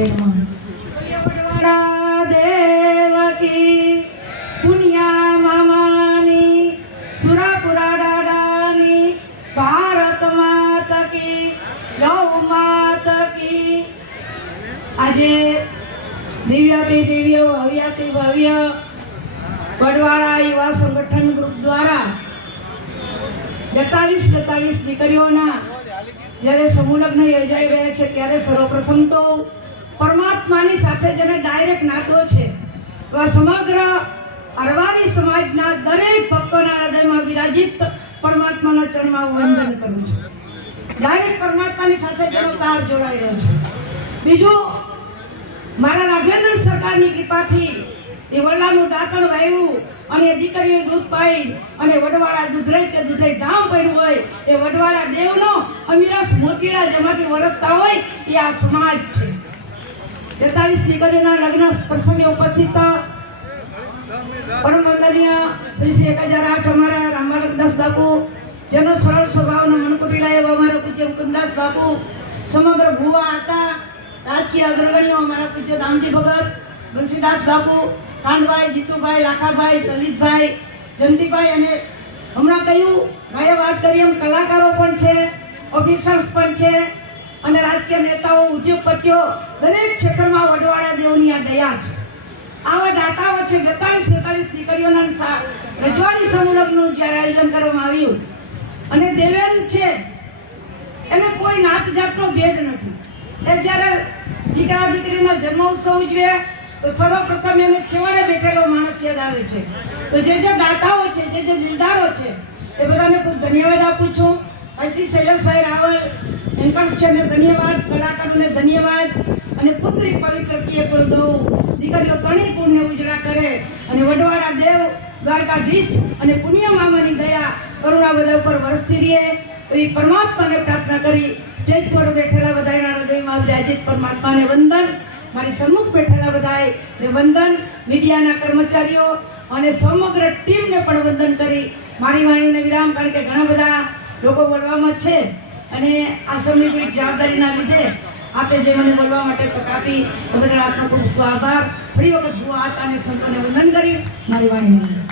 વડવાડા દેવકી પુનિયા મામાની સુરાપુરા દાદાની ભારત માતા કી ગૌ માતા કી। આજે દિવ્યાતિ દિવ્ય ભવ્યાતિ ભવ્ય વડવાડા યુવા સંગઠન ગ્રુપ દ્વારા 42 દીકરીઓના જ્યારે સમૂહ લગ્ન યોજાઈ રહ્યા છે ત્યારે સર્વપ્રથમ તો પરમાત્માની સાથે જેને ડાયરેક્ટ નાતો છે એવા સમગ્ર અરવારી સમાજના દરેક ભક્તોના હૃદયમાં વિરાજિત પરમાત્માના ચરણમાં વંદન કરું છું। ડાયરેક્ટ પરમાત્માની સાથે જેનો તાર જોડાયેલો છે। બીજું, મારા રાઘવેન્દ્ર સરકારની કૃપાથી એ વડલાનું દાંતણ વાવ્યું અને દીકરીઓ દૂધ પાઈ અને વડવાડા દૂધરાઈ કે દૂધરાઈ ધામ પડ્યું હોય એ વડવાડા દેવનો અમીરાસ મોતીડા જેમાંથી વરસતા હોય એ આ સમાજ છે। 43 દીકરીઓના લગ્ન પ્રસંગે ઉપસ્થિત પરમ વંદનીય શ્રી 1008 અમારા રામાદાસ બાપુ, જેનો સરળ સ્વભાવનો મનકુટીલા એવા અમારા પૂજ્ય મુકુંદાસ બાપુ, સમગ્ર ભુવા હતા, રાજકીય અગ્રગણીઓ અમારા પૂજ્ય દામજી ભગત, બંસીદાસ બાપુ, કાંડભાઈ, જીતુભાઈ, લાખાભાઈ, દલિતભાઈ, જયંતિભાઈ અને હમણાં કહ્યું ભાઈએ વાત કરી એમ કલાકારો પણ છે, ઓફિસર્સ પણ છે અને રાજકીય નેતાઓ, ઉદ્યોગપતિઓ, દરેક ક્ષેત્રમાં વડવાડા દેવની આ દયા છે। આવા દાતાઓ છે। 42 દીકરીઓના રજવાડી સમૂહ લગ્નનું જ્યારે આયોજન કરવામાં આવ્યું અને દેવેલ છે એને કોઈ નાત જાતનો ભેદ નથી। એ જ્યારે દીકરા દીકરીનો જન્મોત્સવ ઉજવે તો સર્વપ્રથમ એને છેવાડે બેઠેલો માણસ યાદ આવે છે। તો જે દાતાઓ છે, જે દિલદારો છે એ બધાને ખૂબ ધન્યવાદ આપું છું। અહીંથી શૈલેષભાઈ રાવલ એન્કર્સ છે ને ધન્યવાદ, કલાકારોને ધન્યવાદ અને પુત્રી પવિત્ર પ્રિય પ્રદો દીકરીઓ ત્રણેય પુણ્ય ઉજળા કરે અને વડવાડા દેવ, દ્વારકાધીશ અને પુણ્ય મામાની દયા કરુણા બધા ઉપર વરસતી રહે એવી પરમાત્માને પ્રાર્થના કરી સ્ટેજ પર બેઠેલા બધાના હૃદયમાં વિરાજિત પરમાત્માને વંદન, મારી સન્મુખ બેઠેલા બધાએ વંદન, મીડિયાના કર્મચારીઓ અને સમગ્ર ટીમને પણ વંદન કરી મારી વાણીને વિરામ, કારણ કે ઘણા બધા લોકો બોલવામાં છે અને આ સમયની જવાબદારીના લીધે આપે જે મને બોલવા માટે તક આપી બદલ આપનો ખૂબ ખૂબ આભાર। ફરી વખત ભુવા આચાર્ય સંતોને વંદન કરી મારી વાણીને